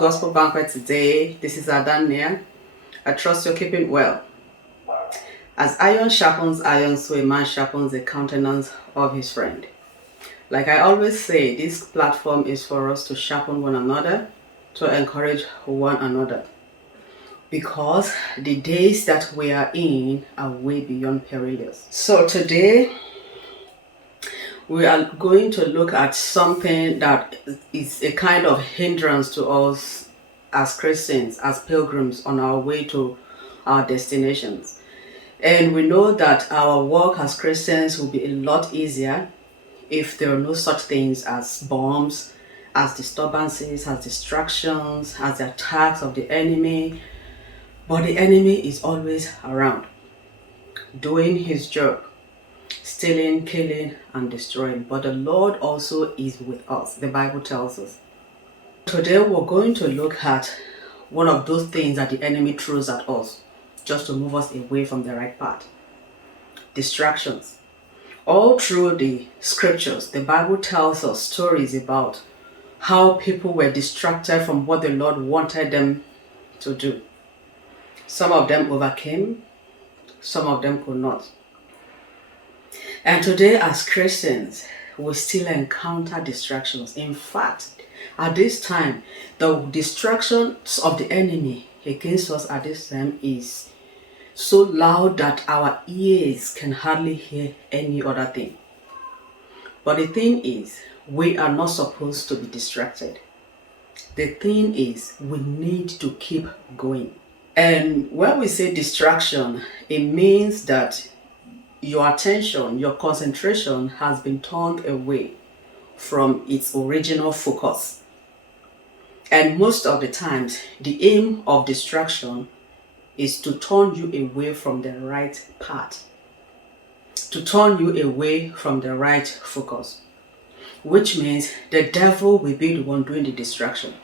Gospel Banquet today. This is Adania. I trust you're keeping well. As iron sharpens iron, so a man sharpens the countenance of his friend. Like I always say, this platform is for us to sharpen one another, to encourage one another. Because the days that we are in are way beyond perilous. So today, we are going to look at something that is a kind of hindrance to us as Christians, as pilgrims on our way to our destinations. And we know that our work as Christians will be a lot easier if there are no such things as bombs, as disturbances, as distractions, as the attacks of the enemy. But the enemy is always around, doing his job, stealing, killing, and destroying. But the Lord also is with us, the Bible tells us. Today we're going to look at one of those things that the enemy throws at us just to move us away from the right path. Distractions. All through the scriptures, the Bible tells us stories about how people were distracted from what the Lord wanted them to do. Some of them overcame, some of them could not. And today as Christians, we still encounter distractions. In fact, at this time, the distractions of the enemy against us at this time is so loud that our ears can hardly hear any other thing. But the thing is, we are not supposed to be distracted. The thing is, we need to keep going. And when we say distraction, it means that your attention, your concentration has been turned away from its original focus. And most of the times, the aim of distraction is to turn you away from the right path, to turn you away from the right focus, which means the devil will be the one doing the distraction,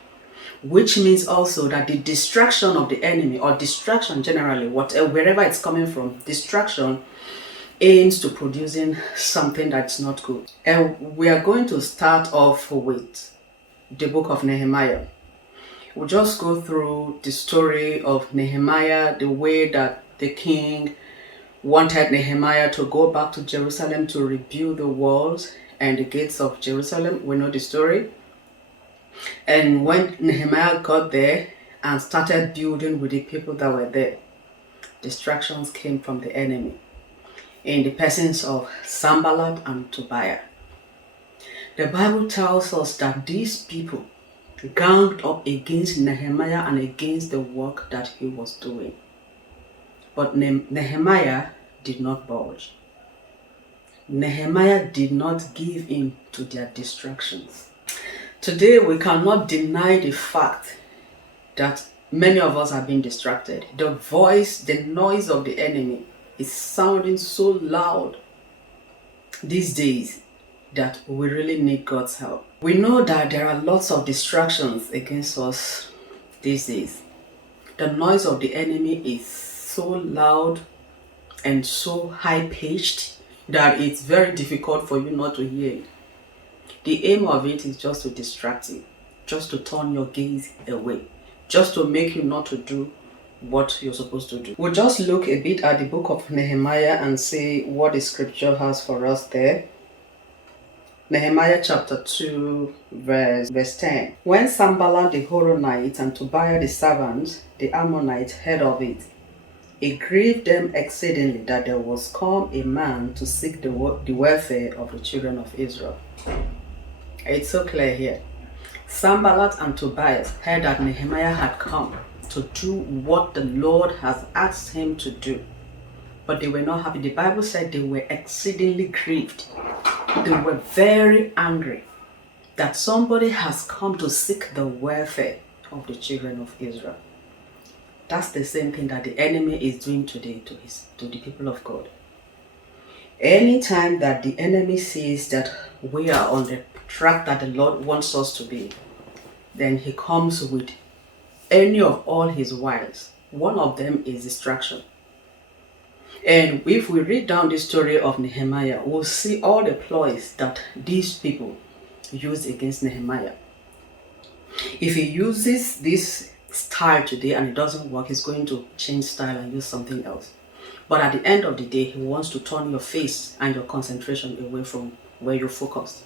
which means also that the distraction of the enemy, or distraction generally, wherever it's coming from, distraction aims to producing something that's not good. And we are going to start off with the book of Nehemiah. We'll just go through the story of Nehemiah, the way that the king wanted Nehemiah to go back to Jerusalem to rebuild the walls and the gates of Jerusalem. We know the story. And when Nehemiah got there and started building with the people that were there, distractions came from the enemy in the persons of Sanballat and Tobiah. The Bible tells us that these people ganged up against Nehemiah and against the work that he was doing. But Nehemiah did not budge. Nehemiah did not give in to their distractions. Today we cannot deny the fact that many of us have been distracted. The voice, the noise of the enemy is sounding so loud these days that we really need God's help. We know that there are lots of distractions against us these days. The noise of the enemy is so loud and so high-pitched that it's very difficult for you not to hear it. The aim of it is just to distract you, just to turn your gaze away, just to make you not to do what you're supposed to do. We'll just look a bit at the book of Nehemiah and see what the scripture has for us there. Nehemiah chapter 2 verse 10. When Sanballat the Horonite and Tobiah the servant, the Ammonite, heard of it grieved them exceedingly that there was come a man to seek the welfare of the children of Israel. It's so clear here. Sanballat and Tobias heard that Nehemiah had come to do what the Lord has asked him to do. But they were not happy. The Bible said they were exceedingly grieved. They were very angry that somebody has come to seek the welfare of the children of Israel. That's the same thing that the enemy is doing today to the people of God. Anytime that the enemy sees that we are on the track that the Lord wants us to be, then he comes with any of all his wiles. One of them is distraction. And if we read down the story of Nehemiah, we'll see all the ploys that these people used against Nehemiah. If he uses this style today and it doesn't work, he's going to change style and use something else. But at the end of the day, he wants to turn your face and your concentration away from where you're focused.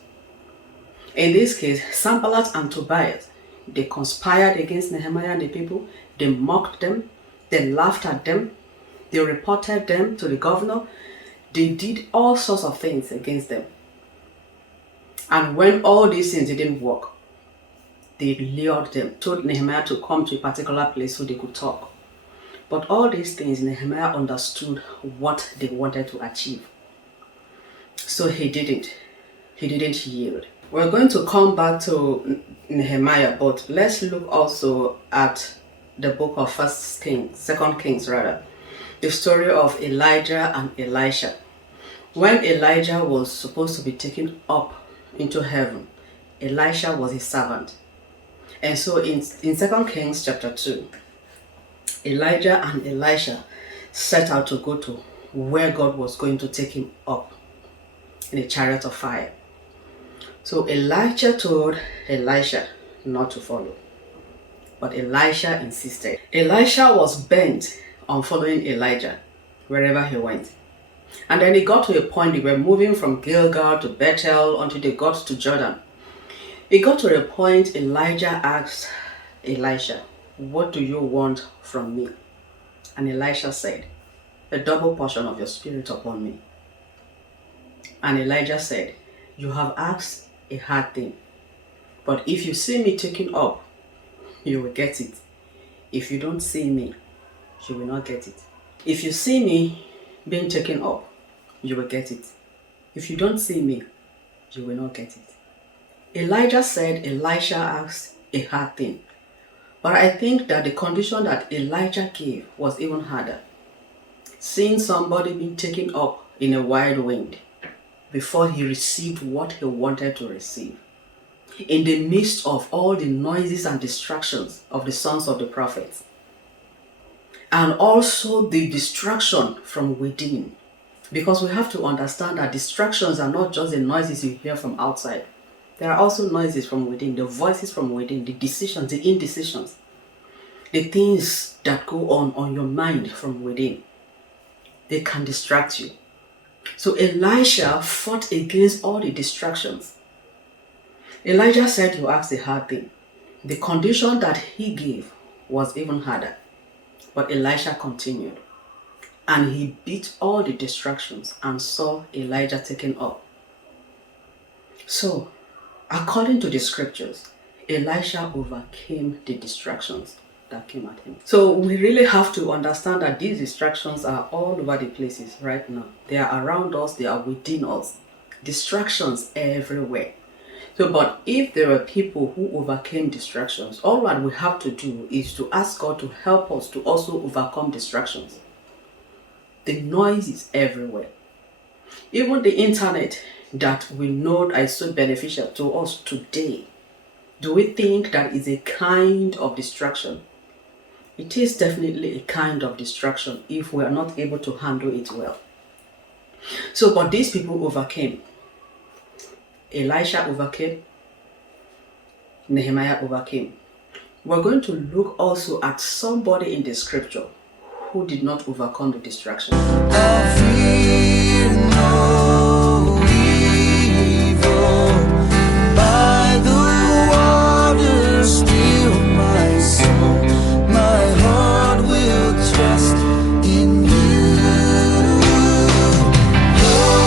In this case, Sanballat and Tobias, they conspired against Nehemiah and the people. They mocked them. They laughed at them. They reported them to the governor. They did all sorts of things against them. And when all these things didn't work, they lured them, told Nehemiah to come to a particular place so they could talk. But all these things, Nehemiah understood what they wanted to achieve. So he didn't yield. We're going to come back to Nehemiah, but let's look also at the book of Second Kings, the story of Elijah and Elisha. When Elijah was supposed to be taken up into heaven, Elisha was his servant. And so in 2 Kings chapter 2, Elijah and Elisha set out to go to where God was going to take him up in a chariot of fire. So Elijah told Elisha not to follow, but Elisha insisted. Elisha was bent on following Elijah wherever he went. And then it got to a point they were moving from Gilgal to Bethel until they got to Jordan. It got to a point Elijah asked Elisha, "What do you want from me?" And Elisha said, "A double portion of your spirit upon me." And Elijah said, "You have asked a hard thing, but if you see me taken up, you will get it. If you don't see me, you will not get it. If you see me being taken up, you will get it. If you don't see me, you will not get it." Elijah said Elisha asked a hard thing, but I think that the condition that Elijah gave was even harder. Seeing somebody being taken up in a wide wind before he received what he wanted to receive, in the midst of all the noises and distractions of the sons of the prophets, and also the distraction from within. Because we have to understand that distractions are not just the noises you hear from outside. There are also noises from within, the voices from within, the decisions, the indecisions, the things that go on your mind from within. They can distract you. So Elisha fought against all the distractions. Elijah said, "You asked a hard thing." The condition that he gave was even harder. But Elisha continued, and he beat all the distractions and saw Elijah taken up. So, according to the scriptures, Elisha overcame the distractions that came at him. So we really have to understand that these distractions are all over the places right now. They are around us, they are within us. Distractions everywhere. So, but if there are people who overcame distractions, all that we have to do is to ask God to help us to also overcome distractions. The noise is everywhere. Even the internet that we know is so beneficial to us today, do we think that is a kind of distraction? It is definitely a kind of distraction if we are not able to handle it well. So, but these people overcame. Elisha overcame. Nehemiah overcame. We're going to look also at somebody in the scripture who did not overcome the distraction.